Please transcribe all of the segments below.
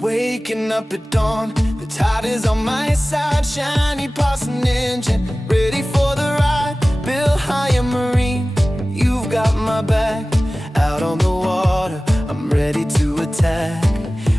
Waking up at dawn, the tide is on my side. Shiny Parsun engine, ready for the ride. Built high and marine, you've got my back. Out on the water, I'm ready to attack.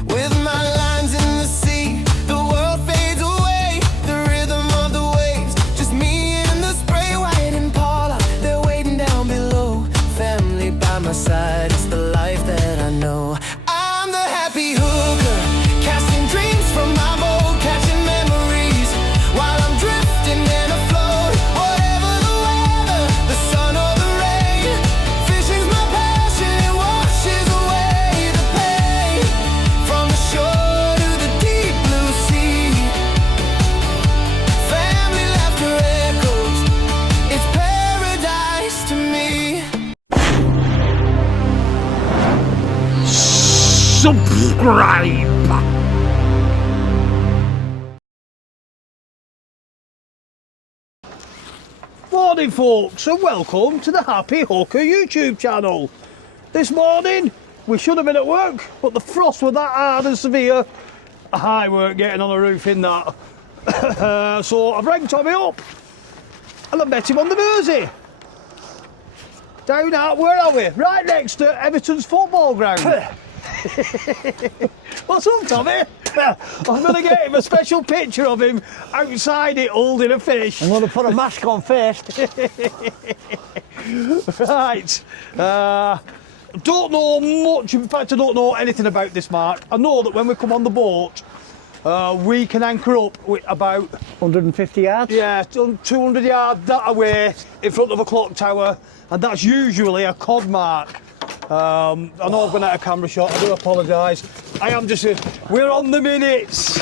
With my lines in the sea, the world fades away. The rhythm of the waves, just me and the spray. White and Paula, they're waiting down below. Family by my side, it's the life that I know. I'm the happy hooker, casting dreams from my boat, catching memories while I'm drifting and afloat. Whatever the weather, the sun or the rain, fishing's my passion, it washes away the pain. From the shore to the deep blue sea, family laughter echoes, it's paradise to me. Subscribe! Morning folks, and welcome to the Happy Hooker YouTube channel. This morning we should have been at work, but the frost was that hard and severe I weren't getting on the roof in that. So I've rang Tommy up and I met him on the Mersey. Down at, where are we? Right next to Everton's football ground. What's up, Tommy? I'm going to get him a special picture of him outside it holding a fish. I'm going to put a mask on first. Right. Don't know much, in fact I don't know anything about this, Mark. I know that when we come on the boat, we can anchor up with about 150 yards? Yeah, 200 yards that away in front of a clock tower, and that's usually a cod mark. I know I've gone out of camera shot, I do apologise. I am just, we're on the minutes.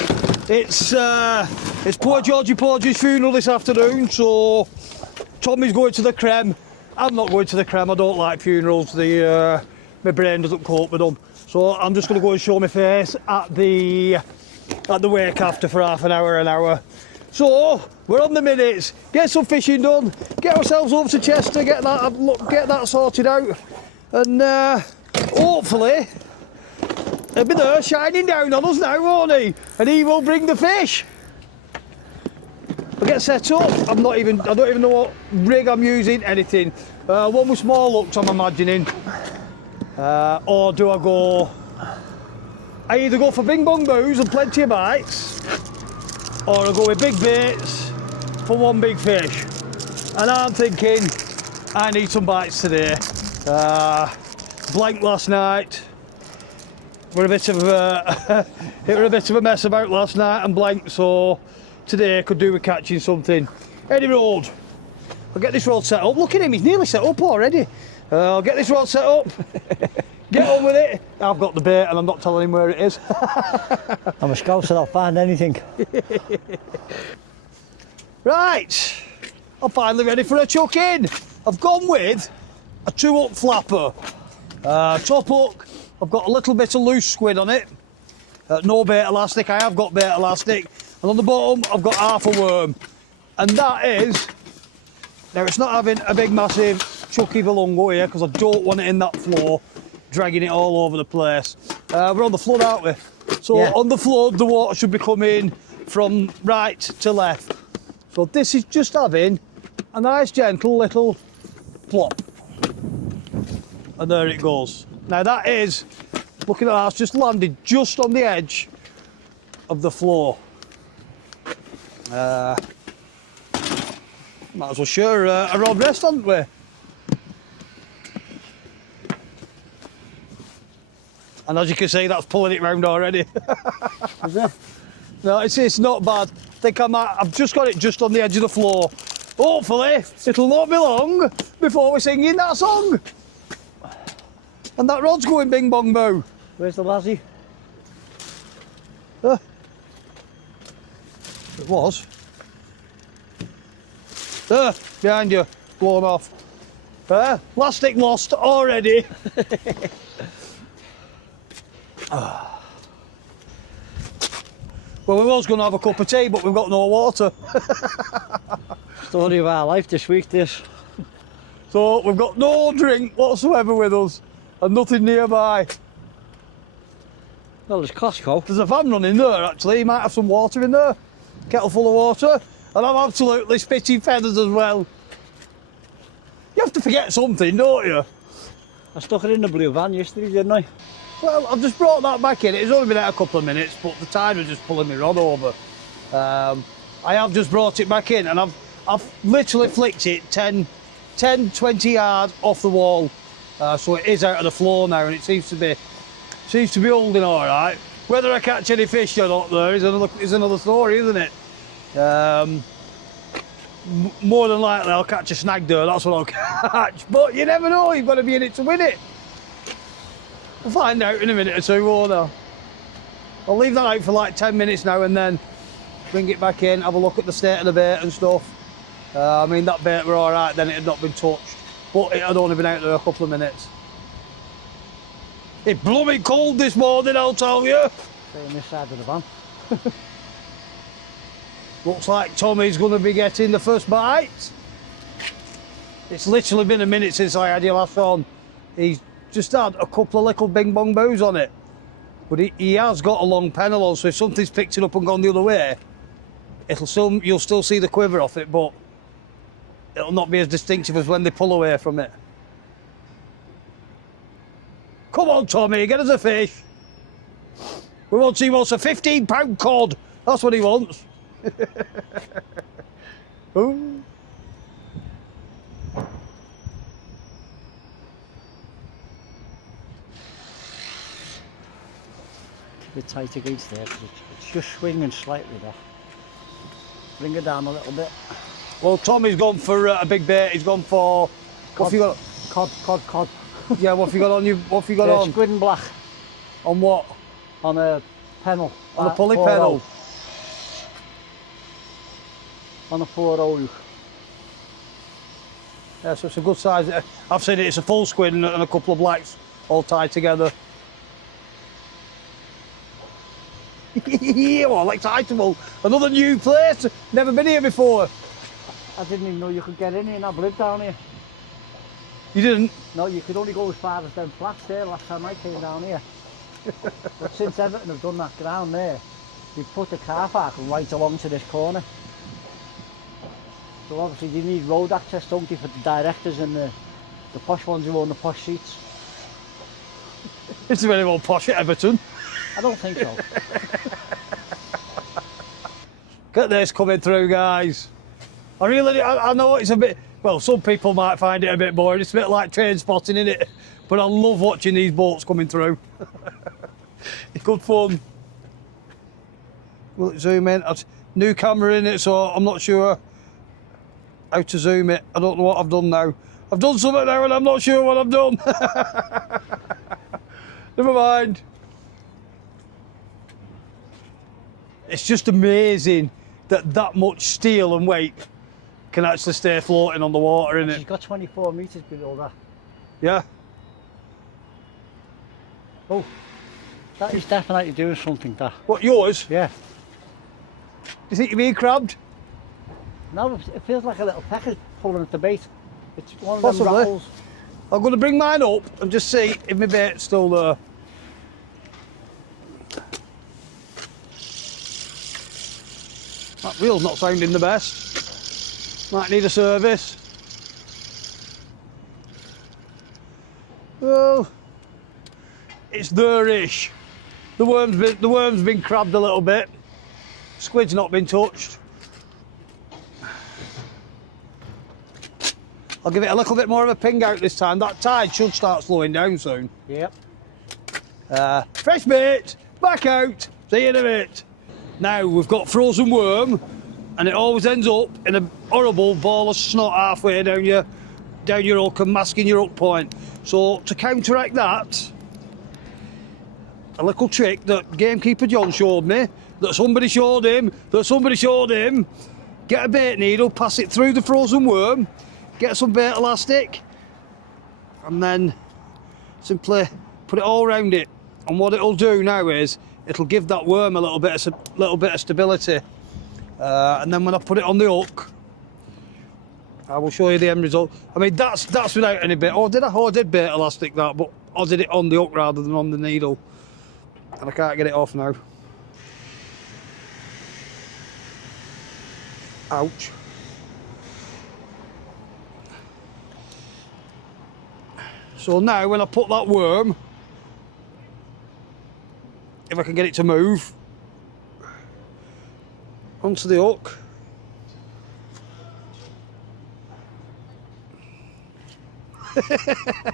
It's poor Georgie Porgy's funeral this afternoon, so Tommy's going to the creme. I'm not going to the creme, I don't like funerals, my brain doesn't cope with them. So I'm just going to go and show my face at the wake after for half an hour. So we're on the minutes, get some fishing done, get ourselves over to Chester, get that sorted out, and hopefully he'll be there shining down on us now, won't he? And he will bring the fish. We'll get set up. I don't even know what rig I'm using, anything. One with small hooks, I'm imagining. Or do I either go for bing bong boos and plenty of bites, or I go with big baits for one big fish. And I'm thinking I need some bites today. Blank last night. It were a bit of a mess about last night and blank, so today I could do with catching something. Any road. I'll get this rod set up. Look at him, he's nearly set up already. I'll get this rod set up. Get on with it. I've got the bait and I'm not telling him where it is. I'm a scouser, I'll find anything. Right, I'm finally ready for a chuck in. I've gone with a 2-hook flapper. Top hook, I've got a little bit of loose squid on it. No bait elastic, I have got bait elastic. And on the bottom, I've got half a worm. And that is, now it's not having a big massive chucky belungo here because I don't want it in that floor, dragging it all over the place. We're on the flood, aren't we? So yeah. On the flood, the water should be coming from right to left. So this is just having a nice gentle little plop. And there it goes. Now that is, looking at that, it's just landed just on the edge of the floor. Might as well share a rod rest, haven't we? And as you can see, that's pulling it round already. Is it? No, it's not bad. I think I've just got it just on the edge of the floor. Hopefully, it'll not be long before we're singing that song. And that rod's going bing bong boo. Where's the lassie? It was. There, behind you, blown off. Plastic lost already. Well, we was going to have a cup of tea, but we've got no water. Story of our life this week, this. So we've got no drink whatsoever with us and nothing nearby. Well, there's Costco. There's a van running there actually, you might have some water in there. Kettle full of water. And I'm absolutely spitting feathers as well. You have to forget something, don't you? I stuck it in the blue van yesterday, didn't I? Well, I've just brought that back in. It's only been out a couple of minutes, but the tide was just pulling my rod over. I have just brought it back in, and I've literally flicked it 10, 20 yards off the wall. So it is out of the floor now, and it seems to be holding all right. Whether I catch any fish or not there is another story, isn't it? More than likely I'll catch a snag there, that's what I'll catch. But you never know, you've got to be in it to win it. We'll find out in a minute or two, won't I? I'll leave that out for like 10 minutes now and then bring it back in, have a look at the state of the bait and stuff. I mean, that bait were all right then, it had not been touched, but it had only been out there a couple of minutes. It's blooming cold this morning, I'll tell you. Stay on this side of the van. Looks like Tommy's going to be getting the first bite. It's literally been a minute since I had you last on. He's just had a couple of little bing bong bows on it. But he has got a long pennel on, so if something's picked it up and gone the other way, you'll still see the quiver off it, but it'll not be as distinctive as when they pull away from it. Come on, Tommy, get us a fish. He wants a 15-pound cod. That's what he wants. Ooh. Keep it tight against there, 'cause it's just swinging slightly there. Bring it down a little bit. Well, Tommy's gone for a big bait. He's gone for what have you got? Cod. Yeah, what have you got on you? What have you got on? Squid and black. On what? On a pennel. On a pulley pedal. On a 4-0. Yeah, so it's a good size. I've seen it. It's a full squid and a couple of blacks all tied together. Oh, excitable! Another new place. Never been here before. I didn't even know you could get in here and I've lived down here. You didn't? No, you could only go as far as them flats there last time I came down here. But since Everton have done that ground there, they've put the car park right along to this corner. So obviously you need road access, don't you, for the directors and the posh ones who own the posh seats. Is there any more posh at Everton? I don't think so. Get this coming through, guys. I know it's a bit, well, some people might find it a bit boring. It's a bit like train spotting, isn't it? But I love watching these boats coming through. It's good fun. Will it zoom in? New camera in it, so I'm not sure how to zoom it. I don't know what I've done now. I've done something now and I'm not sure what I've done. Never mind. It's just amazing that much steel and weight can actually stay floating on the water, isn't it? She's got 24 metres below that. Yeah. Oh, that is definitely doing something, that. What, yours? Yeah. Do you think you're being crabbed? No, it feels like a little pecker pulling at the bait. It's one of Possibly. them rattles. I'm going to bring mine up and just see if my bait's still there. That reel's not sounding the best. Might need a service. Well, it's there-ish. The worm's been crabbed a little bit. Squid's not been touched. I'll give it a little bit more of a ping out this time. That tide should start slowing down soon. Yep. Fresh bait, back out. See you in a bit. Now we've got frozen worm, and it always ends up in a horrible ball of snot halfway down your hook and masking your hook point. So to counteract that, a little trick that Gamekeeper John showed me, that somebody showed him, get a bait needle, pass it through the frozen worm, get some bait elastic, and then simply put it all around it. And what it'll do now is it'll give that worm a little bit of stability. And then when I put it on the hook, I will show you the end result. I mean, that's without any bait. Oh, did I? Oh, I did bait elastic that, but I did it on the hook rather than on the needle. and I can't get it off now. Ouch. So now when I put that worm, if I can get it to move, onto the hook,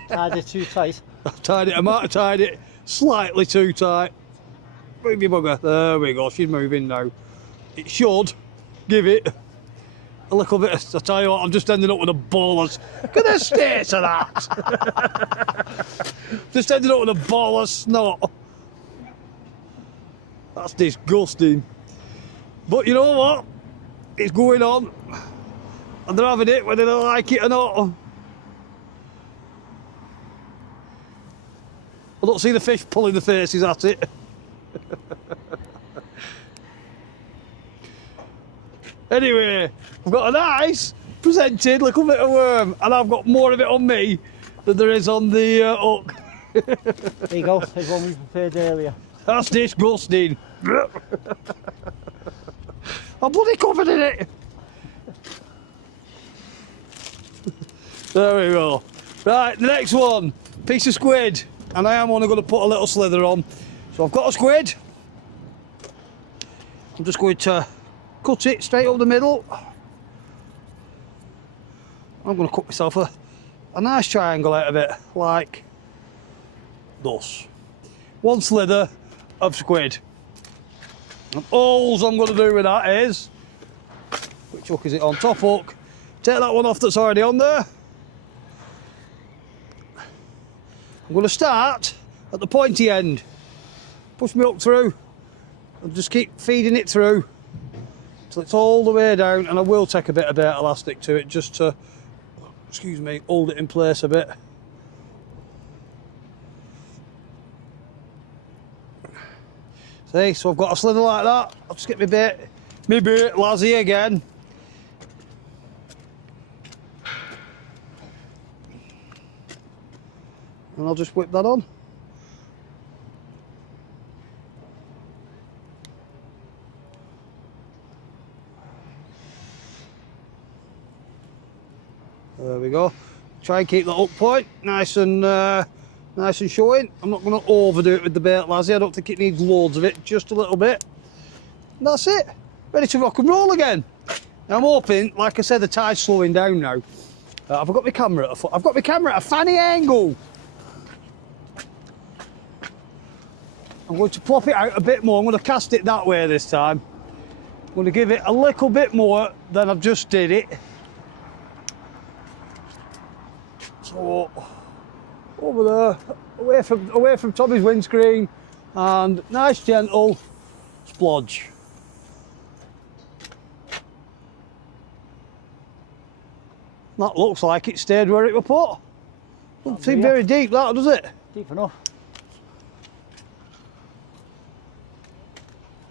Tied it too tight. I might have tied it slightly too tight. Move your bugger. There we go, she's moving now. It should give it a little bit of, I tell you what, I'm just ending up with a ball of, look at the state of that. Just ended up with a ball of snot. That's disgusting. But you know what? It's going on. And they're having it whether they like it or not. I don't see the fish pulling the faces at it. Anyway, I've got a nice presented little bit of worm, and I've got more of it on me than there is on the hook. There you go, there's one we prepared earlier. That's disgusting. I'm bloody covered in it. There we go. Right, the next one, piece of squid. And I am only going to put a little slither on. So I've got a squid. I'm just going to cut it straight up the middle. I'm going to cut myself a nice triangle out of it, like thus. One slither of squid. And all I'm going to do with that is, which hook is it on? Top hook. Take that one off that's already on there. I'm going to start at the pointy end, push me up through, and just keep feeding it through till it's all the way down, and I will take a bit of bait elastic to it just to, excuse me, hold it in place a bit. See, so I've got a slither like that. I'll just get my bait Lazzy again. And I'll just whip that on. There we go. Try and keep the hook point nice and showing. I'm not going to overdo it with the bait Lazzy. I don't think it needs loads of it, just a little bit. And that's it. Ready to rock and roll again. Now I'm hoping, like I said, the tide's slowing down now. I've got my camera at I've got my camera at a funny angle. I'm going to plop it out a bit more. I'm going to cast it that way this time. I'm going to give it a little bit more than I've just did it. So over there, away from Tommy's windscreen, and nice gentle splodge. That looks like it stayed where it was put. Doesn't seem very deep, that, does it? Deep enough.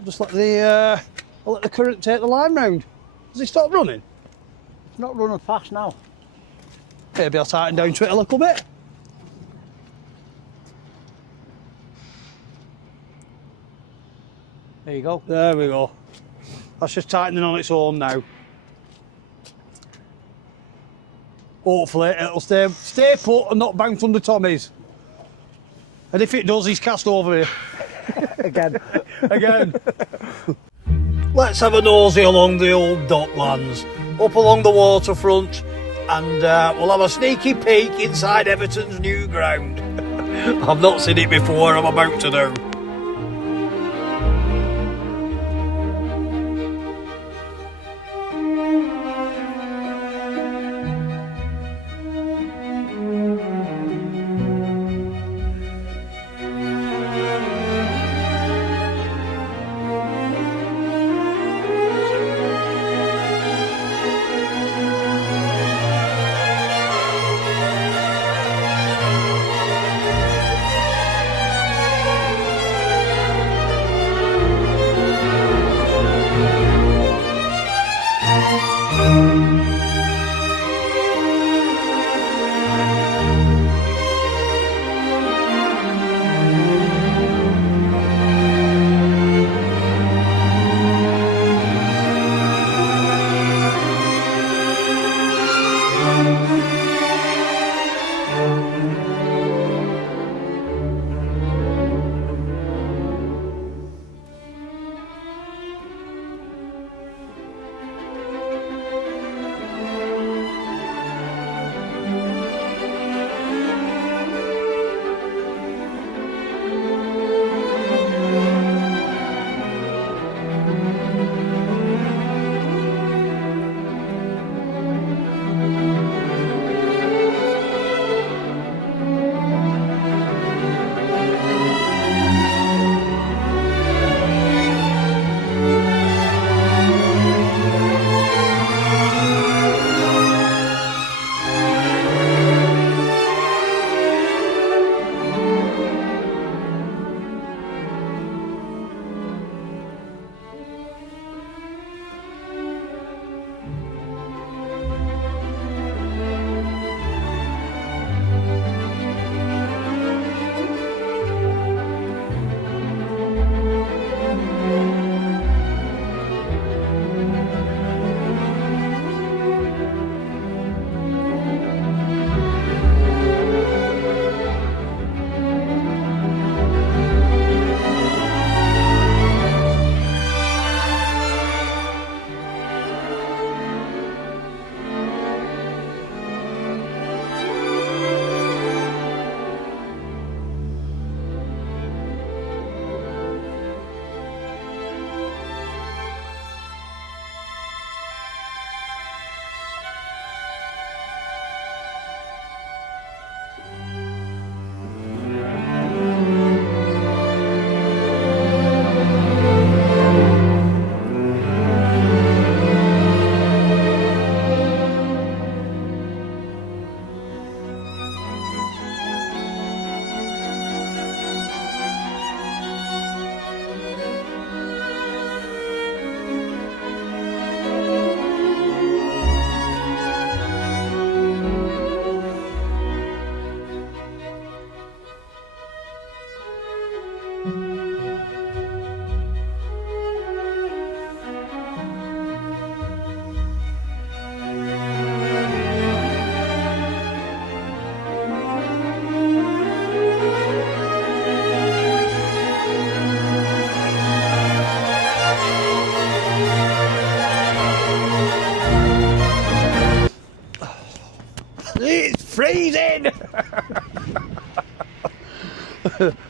Just let the current take the line round. Does it stop running? It's not running fast now. Maybe I'll tighten down to it a little bit. There you go. There we go. That's just tightening on its own now. Hopefully it'll stay put and not bounce under Tommy's. And if it does, he's cast over here. Again. Again. Let's have a nosy along the old docklands, up along the waterfront, and we'll have a sneaky peek inside Everton's new ground. I've not seen it before, I'm about to do.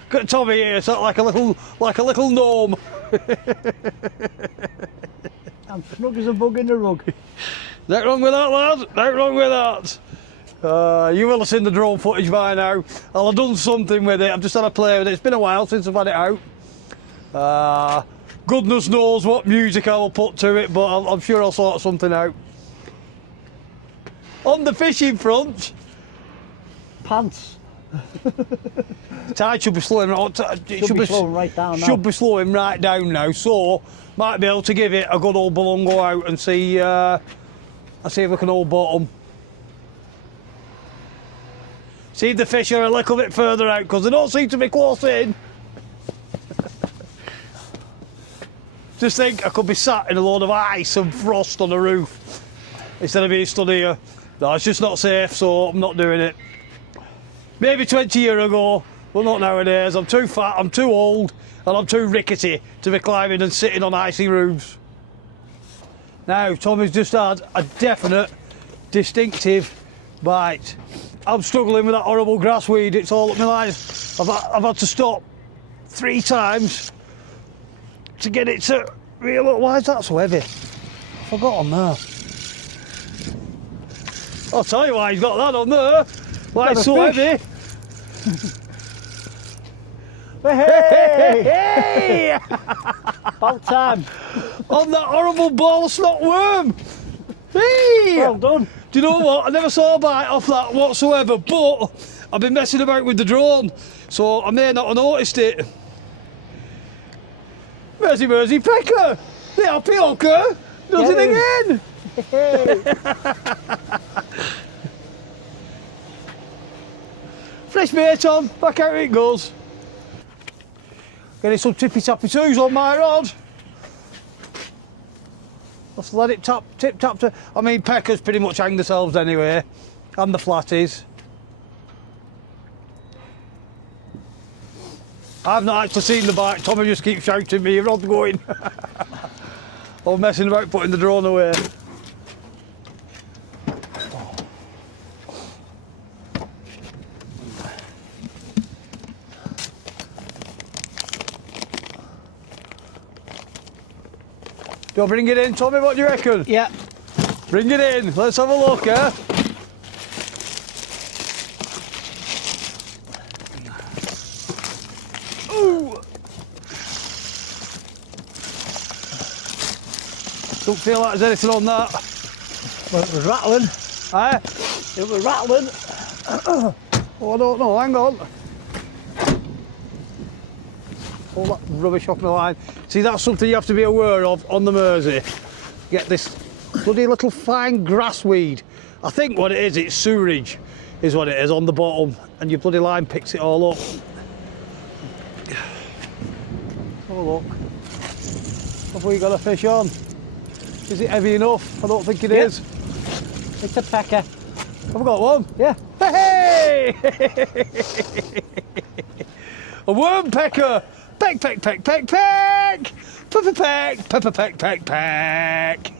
Got Tommy here, so like a little gnome. I'm snug as a bug in a rug. Nothing wrong with that, lad. Nothing wrong with that. You will have seen the drone footage by now. I'll have done something with it. I've just had a play with it. It's been a while since I've had it out. Goodness knows what music I will put to it, but I'm sure I'll sort something out. On the fishing front, Pants. the tide should be slowing right. Should be slowing right down now. Should be slowing right down now. So might be able to give it a good old go out and see. See if we can hold bottom. See if the fish are a little bit further out because they don't seem to be close in. Just think I could be sat in a load of ice and frost on the roof instead of being stood here. No, it's just not safe, so I'm not doing it. Maybe 20 years ago, but not nowadays. I'm too fat, I'm too old, and I'm too rickety to be climbing and sitting on icy roofs. Now, Tommy's just had a definite, distinctive bite. I'm struggling with that horrible grassweed. It's all up my lines. I've had to stop 3 times to get it to reel up. Why is that so heavy? I forgot on there. I'll tell you why he's got that on there. Why it's so heavy. Hey! Hey! About time. On that horrible ball of snot worm. Hey! Well done. Do you know what? I never saw a bite off that whatsoever, but I've been messing about with the drone, so I may not have noticed it. Mersey pecker! The happy hooker does it again! Hey. Fresh bait on, back out it goes. Getting some tippy tappy twos on my rod. Let's let it tip tap to. I mean, peckers pretty much hang themselves anyway, and the flatties. I've not actually seen the bite. Tommy just keeps shouting me, your rod's going. I'm messing about putting the drone away. Do I bring it in, Tommy? What do you reckon? Yeah. Bring it in. Let's have a look, eh? Ooh. Don't feel like there's anything on that. Well, it was rattling. Eh? It was rattling. Oh, I don't know. Hang on. All that rubbish off my line. See, that's something you have to be aware of on the Mersey. Get this bloody little fine grassweed. I think what it is, it's sewerage, is what it is on the bottom, and your bloody line picks it all up. Have a look. Have we got a fish on? Is it heavy enough? I don't think it is. It's a pecker. Have we got one? Yeah. Hey! A worm pecker! Peck, peck, peck, peck, peck! Pepper peck, pepper peck, peck, peck!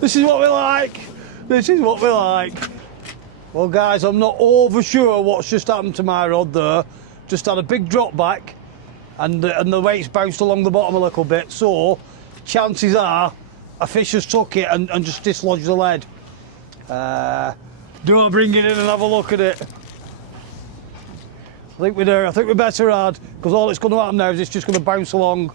This is what we like! This is what we like! Well, guys, I'm not over sure what's just happened to my rod there. Just had a big drop back, and the weight's bounced along the bottom a little bit, so chances are a fish has took it and just dislodged the lead. Do I bring it in and have a look at it? I think we do. I think we better add, because all it's going to happen now is it's just going to bounce along.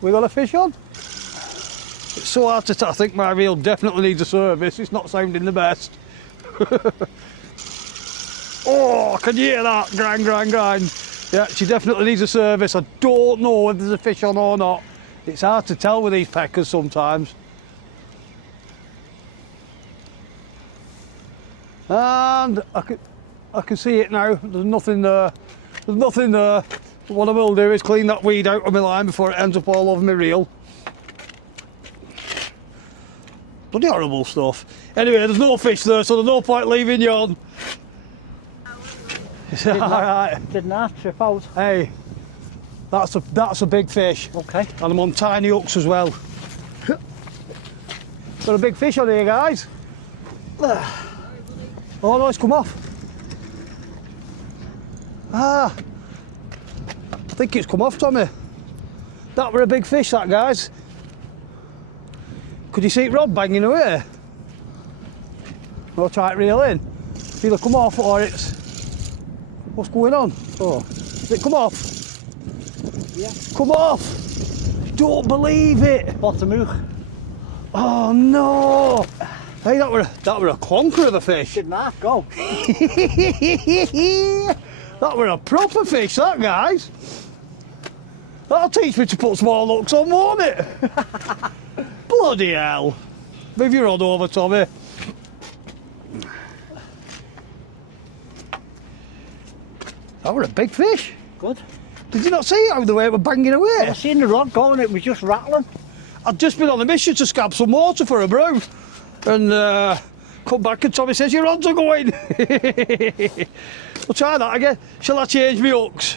We got a fish on? It's so hard to tell. I think my reel definitely needs a service. It's not sounding the best. Oh, can you hear that? Grind, grind, grind. Yeah, she definitely needs a service. I don't know whether there's a fish on or not. It's hard to tell with these peckers sometimes. And I can see it now. There's nothing there. There's nothing there. What I will do is clean that weed out of my line before it ends up all over my reel. Bloody horrible stuff. Anyway, there's no fish there, so there's no point leaving you on. Alright. Didn't I trip out? Hey, that's a big fish. Okay. And I'm on tiny hooks as well. Got a big fish on here, guys. Oh no, it's come off. Ah, I think it's come off, Tommy. That were a big fish, that, guys. Could you see it rod banging away? I'll try it reel in. It's either come off or it's... What's going on? Oh, did it come off? Yeah. Come off! Don't believe it! Bottom hook. Oh no! Hey, that were a clunker of a fish. Did not go. That were a proper fish, that, guys. That'll teach me to put small hooks on, won't it? Bloody hell. Move your rod over, Tommy. That were a big fish. Good. Did you not see how the way it were banging away? I seen the rod going, it was just rattling. I'd just been on a mission to scab some water for a brew. And come back and Tommy says your rods are going. We'll try that again. Shall I change my hooks?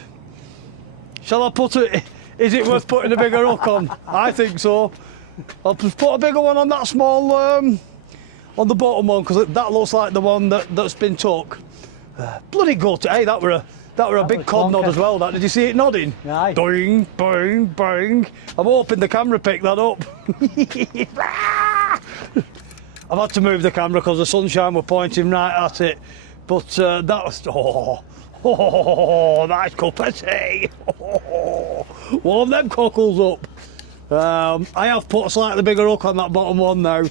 Shall I put it? Is it worth putting a bigger hook on? I think so. I'll just put a bigger one on that small, on the bottom one, because that looks like the one that's been took. Bloody good. Hey, that were a big cod nod as well. That, did you see it nodding? Aye. Boing, boing, boing. I'm hoping the camera picked that up. I've had to move the camera because the sunshine were pointing right at it. But that was, nice cup of tea. Warm them cockles up. I have put a slightly bigger hook on that bottom one now.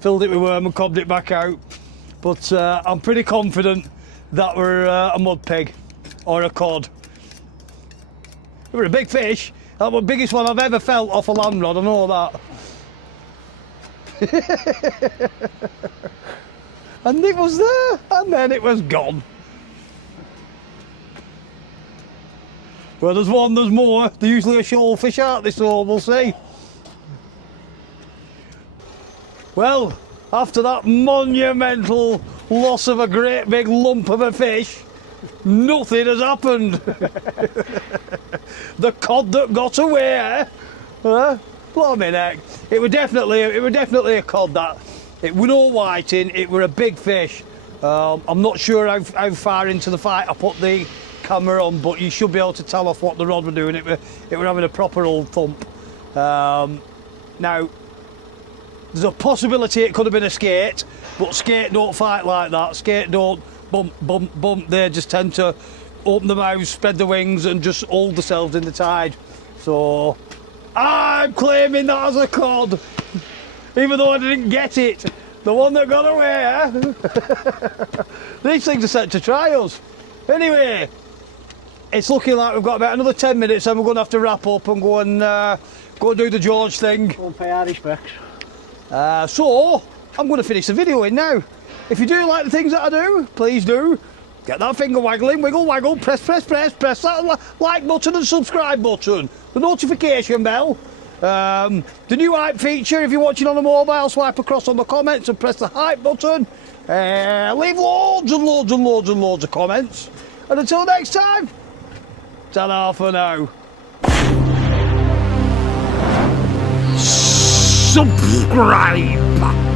Filled it with worm and cobbed it back out. But I'm pretty confident that we're a mud pig or a cod. They were a big fish. That was the biggest one I've ever felt off a land rod, I know that. And it was there, and then it was gone. Well, there's one, there's more. They're usually a shoal fish, aren't they? So we'll see. Well, after that monumental loss of a great big lump of a fish, nothing has happened. The cod that got away, blimey neck. It were definitely a cod, that. It were no whiting, it were a big fish. I'm not sure how far into the fight I put the camera on, but you should be able to tell off what the rod were doing. It were having a proper old thump. Now, there's a possibility it could have been a skate, but skate don't fight like that. Skate don't bump, bump, bump. They just tend to open the mouths, spread the wings, and just hold themselves in the tide. So, I'm claiming that as a cod, even though I didn't get it. The one that got away. These things are set to try us. Anyway, it's looking like we've got about another 10 minutes, and we're going to have to wrap up and go and do the George thing. Go and pay our respects. So, I'm going to finish the video in now. If you do like the things that I do, please do. Get that finger waggling, wiggle, waggle, press that like button and subscribe button. The notification bell. The new hype feature, if you're watching on a mobile, swipe across on the comments and press the hype button. Leave loads and loads and loads and loads of comments. And until next time, ta-da for now. Subscribe!